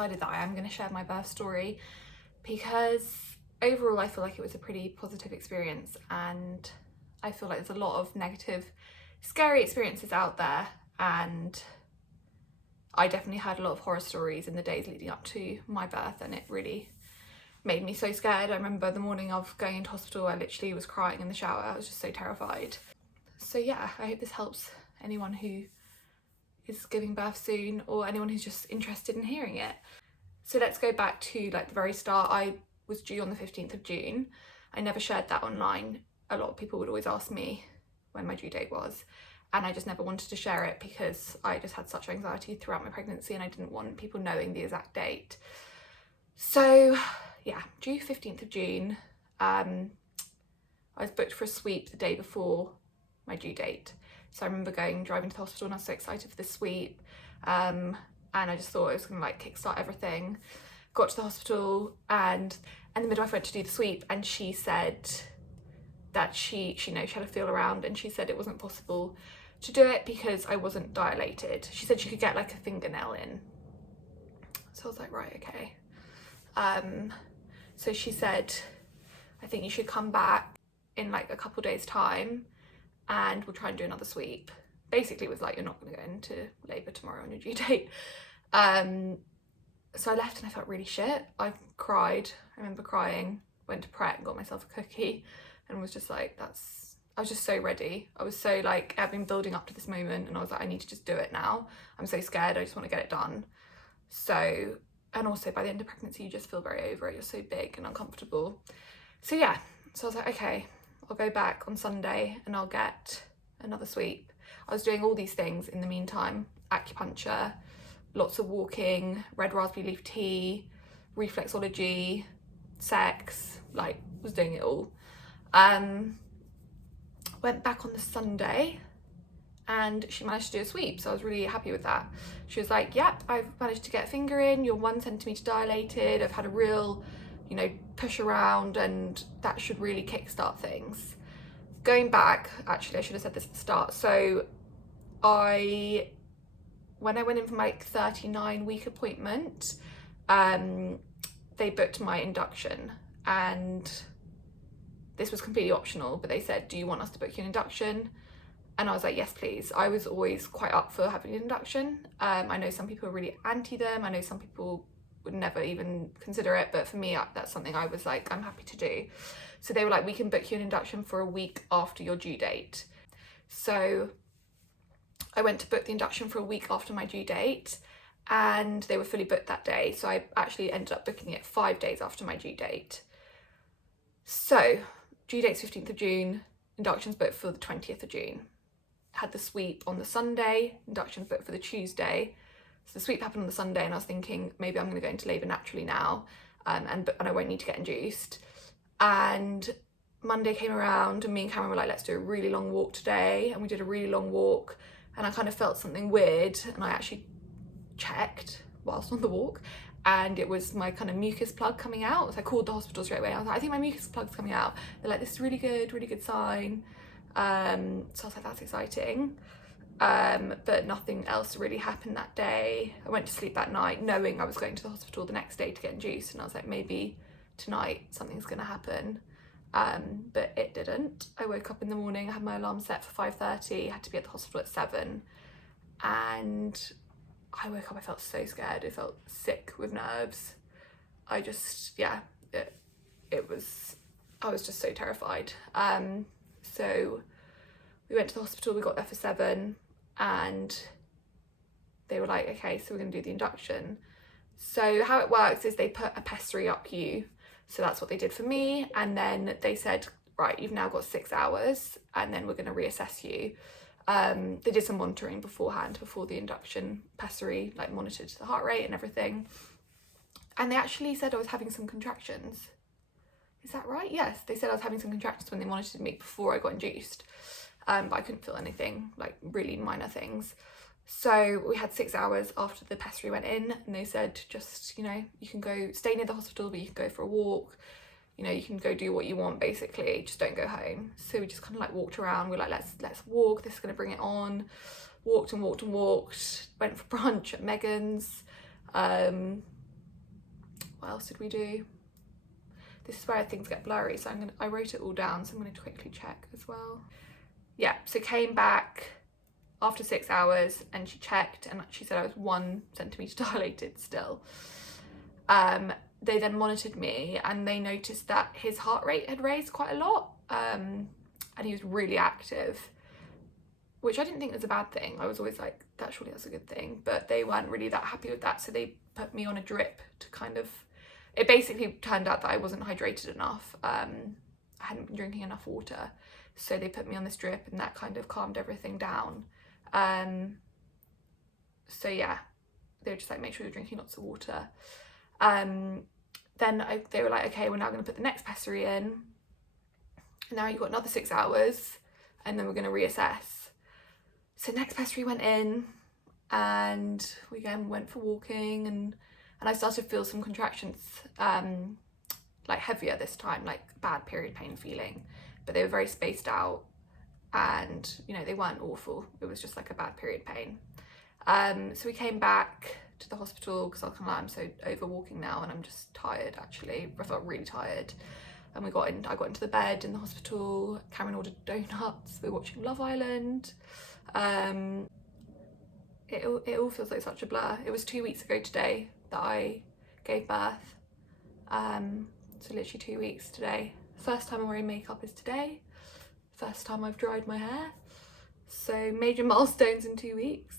Decided that I am going to share my birth story because overall I feel like it was a pretty positive experience, and I feel like there's a lot of negative, scary experiences out there, and I definitely had a lot of horror stories in the days leading up to my birth, and it really made me so scared. I remember the morning of going into hospital, I literally was crying in the shower. I was just so terrified. So yeah, I hope this helps anyone who is giving birth soon, or anyone who's just interested in hearing it. So let's go back to like the very start. I was due on the 15th of June. I never shared that online. A lot of people would always ask me when my due date was, and I just never wanted to share it because I just had such anxiety throughout my pregnancy and I didn't want people knowing the exact date. So yeah, due 15th of June. I was booked for a sweep the day before my due date. So I remember driving to the hospital, and I was so excited for the sweep. And I just thought it was gonna like kickstart everything. Got to the hospital, and the midwife went to do the sweep, and she said that she had a feel around, and she said it wasn't possible to do it because I wasn't dilated. She said she could get like a fingernail in. So I was like, right, okay. So she said, I think you should come back in like a couple days time and we'll try and do another sweep. Basically it was like, you're not going to go into labour tomorrow on your due date. So I left and I felt really shit. I cried. I remember crying, went to Pret and got myself a cookie and was just like, I was just so ready. I was so like, I've been building up to this moment and I was like, I need to just do it now. I'm so scared, I just want to get it done. So, and also by the end of pregnancy, you just feel very over it. You're so big and uncomfortable. So yeah, so I was like, okay, I'll go back on Sunday and I'll get another sweep. I was doing all these things in the meantime: acupuncture, lots of walking, red raspberry leaf tea, reflexology, sex, like was doing it all. Went back on the Sunday and she managed to do a sweep, so I was really happy with that. She was like, yep, I've managed to get a finger in, you're 1 centimetre dilated, I've had a real, push around, and that should really kickstart things. Going back, actually I should have said this at the start, so when I went in for my 39-week appointment, they booked my induction, and this was completely optional, but they said, do you want us to book you an induction? And I was like, yes, please. I was always quite up for having an induction. I know some people are really anti them. I know some people would never even consider it, but for me, that's something I was like, I'm happy to do. So they were like, we can book you an induction for a week after your due date. So I went to book the induction for a week after my due date, and they were fully booked that day. So I actually ended up booking it 5 days after my due date. So due date's 15th of June, induction's booked for the 20th of June. Had the sweep on the Sunday, induction's booked for the Tuesday. So the sweep happened on the Sunday, and I was thinking maybe I'm going to go into labour naturally now, and I won't need to get induced. And Monday came around and me and Cameron were like, let's do a really long walk today, and we did a really long walk, and I kind of felt something weird, and I actually checked whilst on the walk, and it was my kind of mucus plug coming out. So I called the hospital straight away. I was like, I think my mucus plug's coming out. They're like, this is really good sign. So I was like, that's exciting. But nothing else really happened that day. I went to sleep that night knowing I was going to the hospital the next day to get induced, and I was like, maybe tonight something's gonna happen. But it didn't. I woke up in the morning, I had my alarm set for 5:30, had to be at the hospital at 7, and I woke up, I felt so scared, I felt sick with nerves. I just, yeah, I was just so terrified. So we went to the hospital, we got there for 7, and they were like, okay, so we're gonna do the induction. So how it works is they put a pessary up you. So that's what they did for me. And then they said, right, you've now got 6 hours, and then we're gonna reassess you. They did some monitoring beforehand, before the induction. Pessary like monitored the heart rate and everything. And they actually said I was having some contractions. Is that right? Yes, they said I was having some contractions when they monitored me before I got induced. But I couldn't feel anything, like really minor things. So we had 6 hours after the pessary went in, and they said, just, you can go stay near the hospital, but you can go for a walk. You can go do what you want, basically, just don't go home. So we just kind of like walked around. We're like, let's walk, this is gonna bring it on. Walked and walked and walked, went for brunch at Megan's. else did we do? This is where things get blurry, so I wrote it all down, so I'm going to quickly check as well. Yeah, so came back after 6 hours and she checked and she said I was 1 centimetre dilated still. They then monitored me and they noticed that his heart rate had raised quite a lot, and he was really active, which I didn't think was a bad thing. I was always like, surely that's a good thing, but they weren't really that happy with that, so they put me on a drip to kind of, it basically turned out that I wasn't hydrated enough. I hadn't been drinking enough water, so they put me on this drip and that kind of calmed everything down. So yeah, they were just like, make sure you're drinking lots of water. Then they were like, okay, we're now going to put the next pessary in. Now you've got another 6 hours and then we're going to reassess. So next pessary went in and we again went for walking, and I started to feel some contractions, like heavier this time, like bad period pain feeling, but they were very spaced out and, you know, they weren't awful. It was just like a bad period pain. So we came back to the hospital because I was kind of like, I'm so over walking now and I'm just tired actually. I felt really tired. And I got into the bed in the hospital. Cameron ordered donuts. We were watching Love Island. It all feels like such a blur. It was 2 weeks ago today that I gave birth. So literally 2 weeks today. First time I'm wearing makeup is today. First time I've dried my hair. So major milestones in 2 weeks.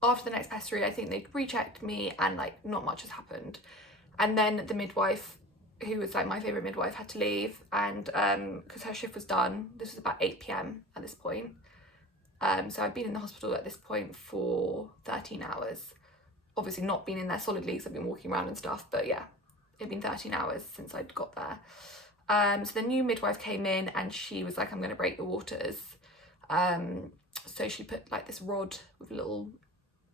After the next pessary, I think they rechecked me and like not much has happened. And then the midwife, who was like my favourite midwife, had to leave, and because her shift was done. This was about 8 p.m. at this point. So I'd been in the hospital at this point for 13 hours. Obviously not been in there solidly because I've been walking around and stuff, but yeah, it'd been 13 hours since I'd got there. So the new midwife came in and she was like, I'm going to break the waters. So she put like this rod with a little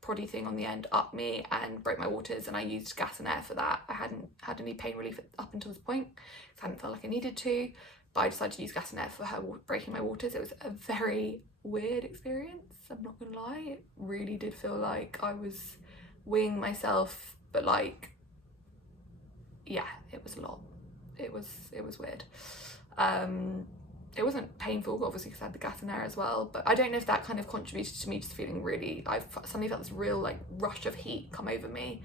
proddy thing on the end up me and broke my waters, and I used gas and air for that. I hadn't had any pain relief up until this point because I hadn't felt like I needed to, but I decided to use gas and air for her breaking my waters. It was a very weird experience, I'm not gonna lie. It really did feel like I was weighing myself, but like, yeah, it was a lot. It was weird. It wasn't painful, obviously, because I had the gas and air as well, but I don't know if that kind of contributed to me just feeling really, I suddenly felt this real like rush of heat come over me,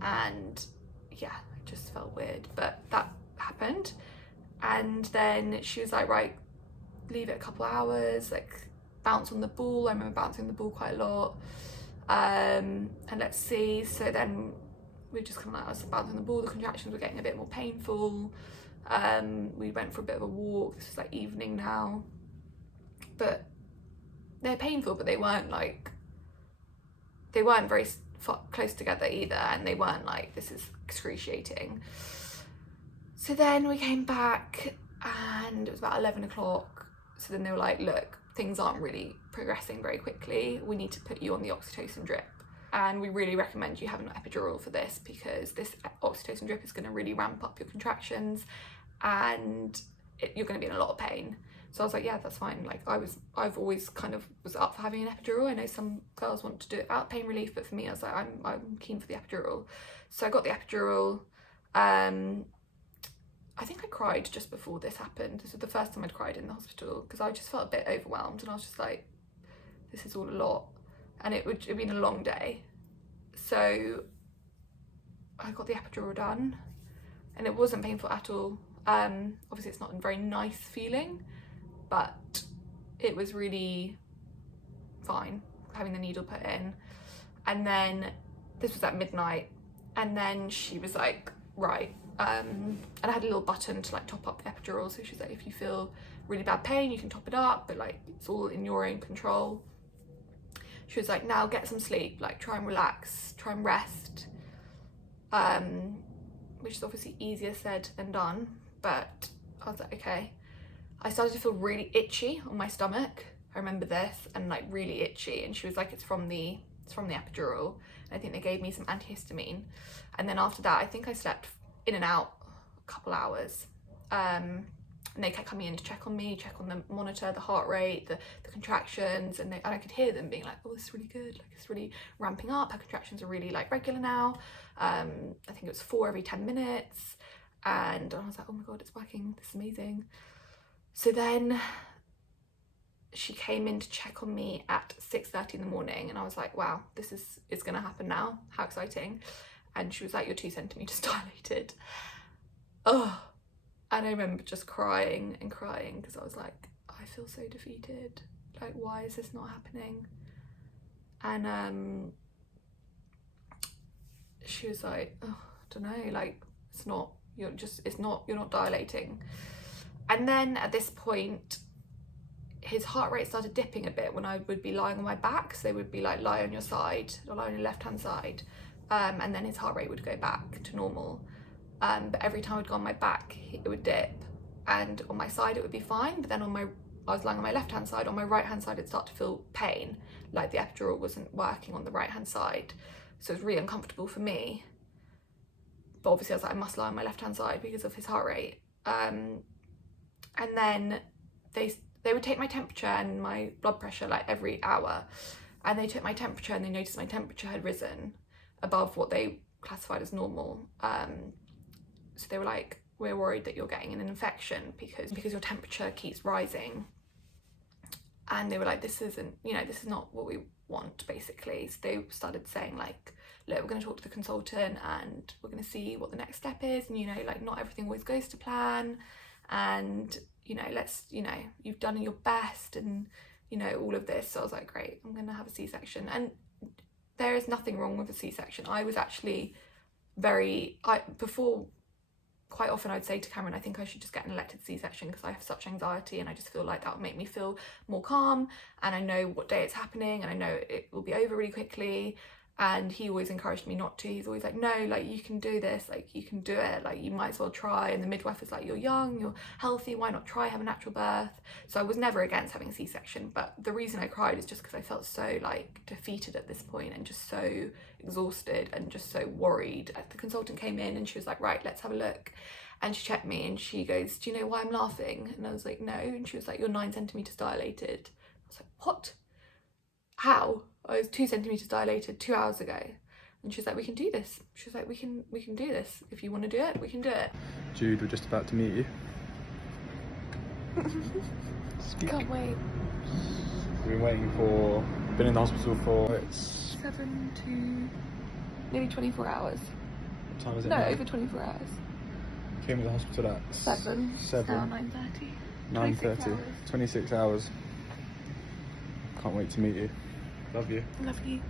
and yeah, it just felt weird, but that happened. And then she was like, right, leave it a couple hours, like bounce on the ball. I remember bouncing the ball quite a lot, and let's see. So then we just kind of like, I was bouncing the ball, the contractions were getting a bit more painful. We went for a bit of a walk. This is like evening now, but they're painful, but they weren't very close together either, and they weren't like, this is excruciating. So then we came back and it was about 11 o'clock. So then they were like, look, things aren't really progressing very quickly. We need to put you on the oxytocin drip. And we really recommend you have an epidural for this, because this oxytocin drip is going to really ramp up your contractions and you're going to be in a lot of pain. So I was like, yeah, that's fine. Like I've always kind of was up for having an epidural. I know some girls want to do it without pain relief, but for me, I was like, I'm keen for the epidural. So I got the epidural. I think I cried just before this happened. This was the first time I'd cried in the hospital because I just felt a bit overwhelmed, and I was just like, this is all a lot. And it'd been a long day. So I got the epidural done and it wasn't painful at all. Obviously it's not a very nice feeling, but it was really fine having the needle put in. And then this was at midnight, and then she was like, right, and I had a little button to like top up the epidural. So she's like, if you feel really bad pain, you can top it up, but like it's all in your own control. She was like, now get some sleep, like try and relax, try and rest, which is obviously easier said than done, but I was like, okay. I started to feel really itchy on my stomach. I remember this, and like really itchy, and she was like, it's from the epidural. And I think they gave me some antihistamine. And then after that, I think I slept in and out a couple hours. And they kept coming in to check on me, check on the monitor, the heart rate, the contractions, and I could hear them being like, oh, this is really good, like it's really ramping up, her contractions are really like regular now. I think it was 4 every 10 minutes, and I was like, oh my god, it's working, this is amazing. So then she came in to check on me at 6:30 in the morning, and I was like, wow, it's gonna happen now, how exciting. And she was like, you're 2 centimeters dilated. Oh, and I remember just crying and crying, because I was like, I feel so defeated, like why is this not happening? And she was like, oh, I don't know, like you're not dilating. And then at this point his heart rate started dipping a bit when I would be lying on my back. So they would be like, lie on your side, or lie on your left hand side, and then his heart rate would go back to normal. But every time I'd go on my back it would dip, and on my side it would be fine, but then I was lying on my left hand side, on my right hand side it'd start to feel pain, like the epidural wasn't working on the right hand side, so it was really uncomfortable for me. But obviously I was like, I must lie on my left hand side because of his heart rate. And then they would take my temperature and my blood pressure like every hour, and they took my temperature and they noticed my temperature had risen above what they classified as normal. So they were like, we're worried that you're getting an infection because your temperature keeps rising. And they were like, this is not what we want, basically. So they started saying like, look, we're going to talk to the consultant and we're going to see what the next step is, and like not everything always goes to plan, and you've done your best, and all of this. So I was like, great, I'm going to have a C-section. And there is nothing wrong with a C-section. I was actually before, quite often I'd say to Cameron, I think I should just get an elective C-section because I have such anxiety, and I just feel like that would make me feel more calm, and I know what day it's happening, and I know it will be over really quickly. And he always encouraged me not to. He's always like, no, like you can do this, like you can do it, like you might as well try. And the midwife was like, you're young, you're healthy, why not try have a natural birth? So I was never against having a C-section, but the reason I cried is just because I felt so like defeated at this point, and just so exhausted and just so worried. The consultant came in and she was like, right, let's have a look. And she checked me and she goes, do you know why I'm laughing? And I was like, no. And she was like, you're 9 centimeters dilated. I was like, what? How? I was 2 centimeters dilated 2 hours ago. And she's like, we can do this. She was like, we can do this. If you want to do it, we can do it. Jude, we're just about to meet you. Can't wait. We've been in the hospital for 7 to nearly 24 hours. What time is it No, now? over 24 hours. Came to the hospital at 7. 7. Now 9:30. 9:30. 26 hours. Can't wait to meet you. Love you. Love you.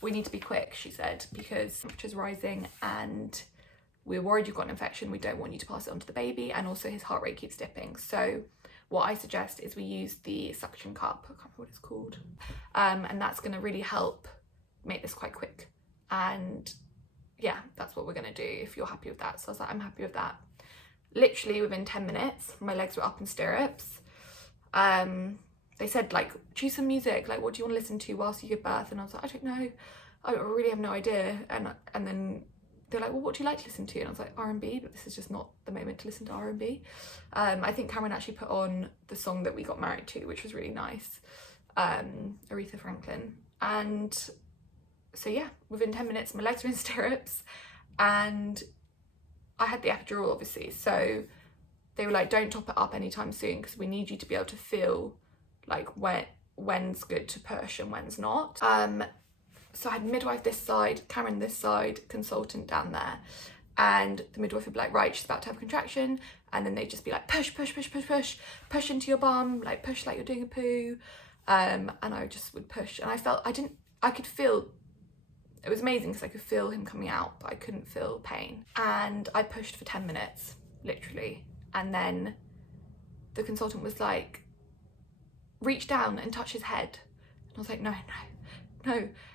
We need to be quick, she said, because temperature's rising and we're worried you've got an infection. We don't want you to pass it on to the baby, and also his heart rate keeps dipping. So what I suggest is we use the suction cup. I can't remember what it's called. And that's going to really help make this quite quick. And yeah, that's what we're going to do if you're happy with that. So I was like, I'm happy with that. Literally within 10 minutes, my legs were up in stirrups. They said like, choose some music, like what do you want to listen to whilst you give birth? And I was like, I don't know, I really have no idea. And then they're like, well, what do you like to listen to? And I was like, R&B, but this is just not the moment to listen to R&B. I think Cameron actually put on the song that we got married to, which was really nice, Aretha Franklin. And so yeah, within 10 minutes my legs were in stirrups, and I had the epidural obviously, so they were like, don't top it up anytime soon because we need you to be able to feel like when's good to push and when's not. So I had midwife this side, Cameron this side, consultant down there, and the midwife would be like, right, she's about to have a contraction, and then they'd just be like, push, push, push, push, push, push into your bum, like push like you're doing a poo. And I just would push, and I could feel, it was amazing because I could feel him coming out, but I couldn't feel pain. And I pushed for 10 minutes, literally. And then the consultant was like, reach down and touch his head. And I was like, no.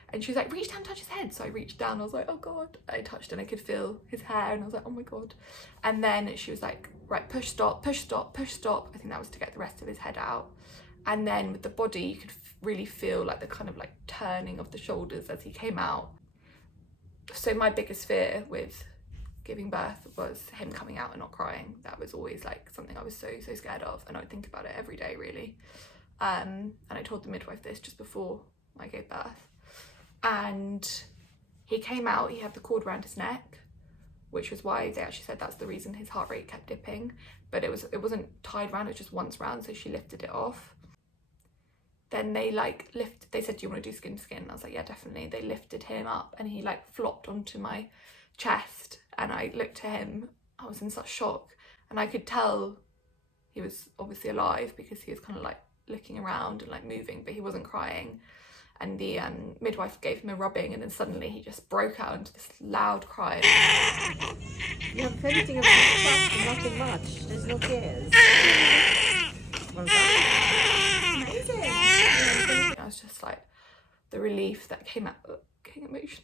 And she was like, reach down, touch his head. So I reached down, I was like, oh God. I touched and I could feel his hair, and I was like, oh my God. And then she was like, right, push, stop, push, stop, push, stop. I think that was to get the rest of his head out. And then with the body, you could really feel like the kind of like turning of the shoulders as he came out. So my biggest fear with giving birth was him coming out and not crying. That was always like something I was so scared of, and I would think about it every day really. And I told the midwife this just before I gave birth, and he came out, he had the cord around his neck, which was why they actually said that's the reason his heart rate kept dipping, but it wasn't tied round, it was just once round, so she lifted it off. Then they said, do you want to do skin to skin? And I was like, yeah, definitely. They lifted him up and he like flopped onto my chest, and I looked at him, I was in such shock, and I could tell he was obviously alive because he was kind of like looking around and like moving, but he wasn't crying. And the midwife gave him a rubbing, and then suddenly he just broke out into this loud cry. You have anything about fast, nothing much. There's no tears. Well done. Amazing. I was just like, the relief that came out, getting emotional.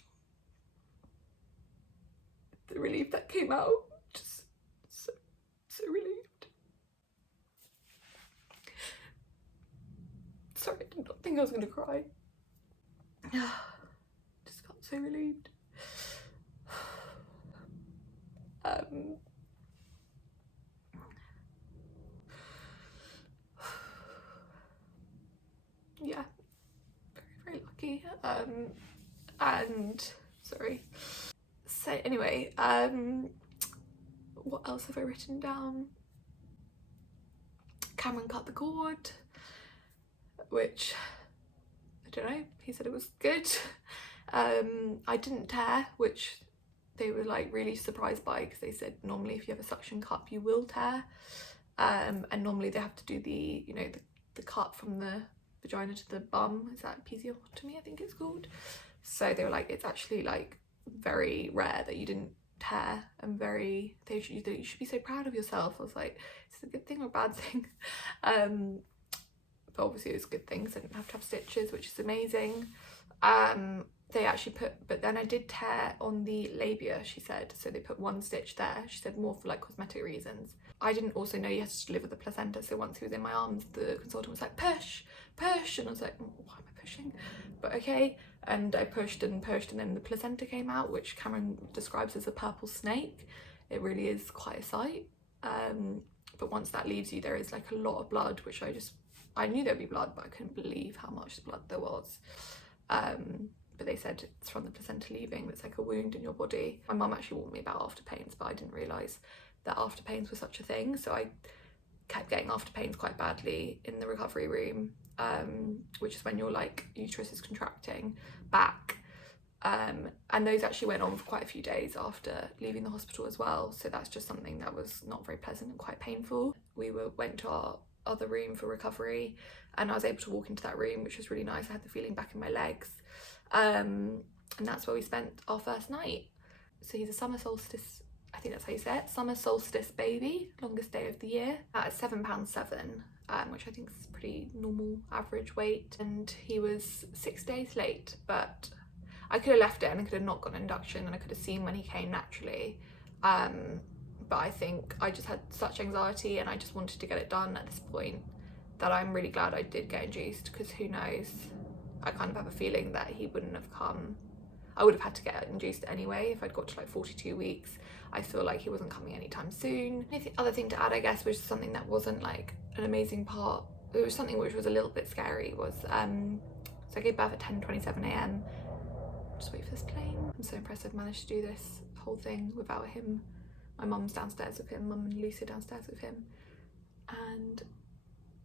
The relief that came out, just so relieved. Sorry, I did not think I was going to cry. Just felt so relieved. Yeah, very lucky. And sorry. So anyway, what else have I written down? Cameron cut the cord, which I don't know, he said it was good. I didn't tear, which they were like really surprised by, because they said normally if you have a suction cup you will tear, and normally they have to do the, you know, the cut from the vagina to the bum, is that episiotomy I think it's called. So they were like, it's actually like very rare that you didn't tear, and you should be so proud of yourself. I was like, is this a good thing or a bad thing? But obviously it was a good thing, so I didn't have to have stitches, which is amazing. They actually but then I did tear on the labia, she said, so they put one stitch there, she said more for like cosmetic reasons. I didn't also know you had to deliver the placenta, so once he was in my arms, the consultant was like, push, and I was like, why am I pushing? But okay, and I pushed, and then the placenta came out, which Cameron describes as a purple snake. It really is quite a sight. But once that leaves you, there is like a lot of blood, which I knew there'd be blood, but I couldn't believe how much blood there was. But they said it's from the placenta leaving, it's like a wound in your body. My mum actually warned me about after pains, but I didn't realise that after pains was such a thing, so I kept getting after pains quite badly in the recovery room, which is when your like uterus is contracting back, and those actually went on for quite a few days after leaving the hospital as well, so that's just something that was not very pleasant and quite painful. We went to our other room for recovery, and I was able to walk into that room, which was really nice. I had the feeling back in my legs, and that's where we spent our first night. So he's a summer solstice, I think that's how you say it, summer solstice baby, longest day of the year, at £7.7, which I think is pretty normal average weight, and he was 6 days late, but I could have left it and I could have not got an induction, and I could have seen when he came naturally, but I think I just had such anxiety and I just wanted to get it done at this point that I'm really glad I did get induced, because who knows, I kind of have a feeling that he wouldn't have come. I would have had to get induced anyway if I'd got to like 42 weeks. I feel like he wasn't coming anytime soon. The other thing to add, I guess, was something that wasn't like an amazing part. It was something which was a little bit scary, was so I gave birth at 10:27 a.m. Just wait for this plane. I'm so impressed I've managed to do this whole thing without him. My mum's downstairs with him, Mum and Lucy downstairs with him, and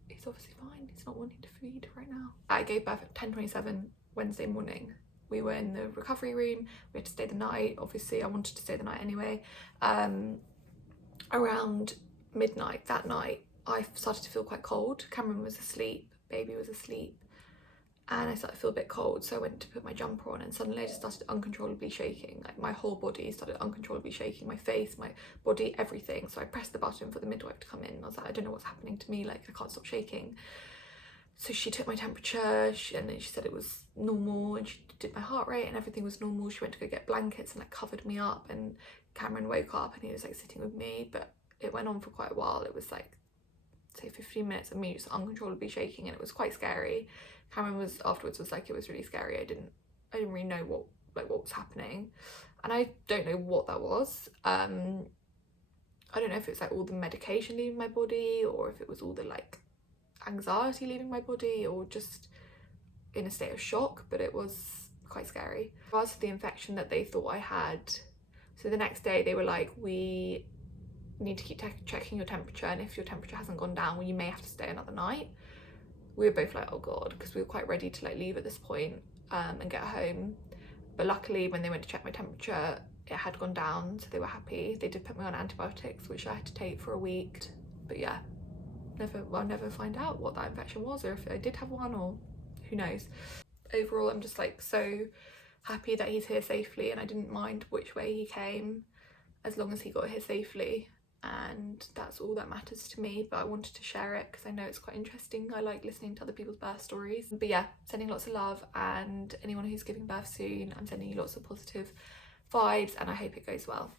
he's obviously fine. He's not wanting to feed right now. I gave birth at 10:27 Wednesday morning. We were in the recovery room, we had to stay the night. Obviously I wanted to stay the night anyway. Around midnight that night I started to feel quite cold. Cameron was asleep, baby was asleep, and I started to feel a bit cold, so I went to put my jumper on, and suddenly I just started uncontrollably shaking. Like my whole body started uncontrollably shaking, my face, my body, everything. So I pressed the button for the midwife to come in. I was like, I don't know what's happening to me, like I can't stop shaking. So she took my temperature, and then she said it was normal, and she did my heart rate and everything was normal. She went to go get blankets and like covered me up, and Cameron woke up and he was like sitting with me, but it went on for quite a while. It was like, say 15 minutes of me just uncontrollably shaking, and it was quite scary. Cameron afterwards was like, it was really scary. I didn't really know like what was happening, and I don't know what that was. I don't know if it's like all the medication leaving my body, or if it was all the like anxiety leaving my body, or just in a state of shock, but it was quite scary. As regards to the infection that they thought I had, so the next day they were like, we need to keep checking your temperature, and if your temperature hasn't gone down, well, you may have to stay another night. We were both like, oh god, because we were quite ready to like leave at this point and get home. But luckily when they went to check my temperature, it had gone down, so they were happy. They did put me on antibiotics, which I had to take for a week. But yeah, I'll never find out what that infection was, or if I did have one, or who knows. Overall, I'm just like so happy that he's here safely, and I didn't mind which way he came as long as he got here safely, and that's all that matters to me. But I wanted to share it because I know it's quite interesting. I like listening to other people's birth stories. But yeah, sending lots of love, and anyone who's giving birth soon, I'm sending you lots of positive vibes, and I hope it goes well.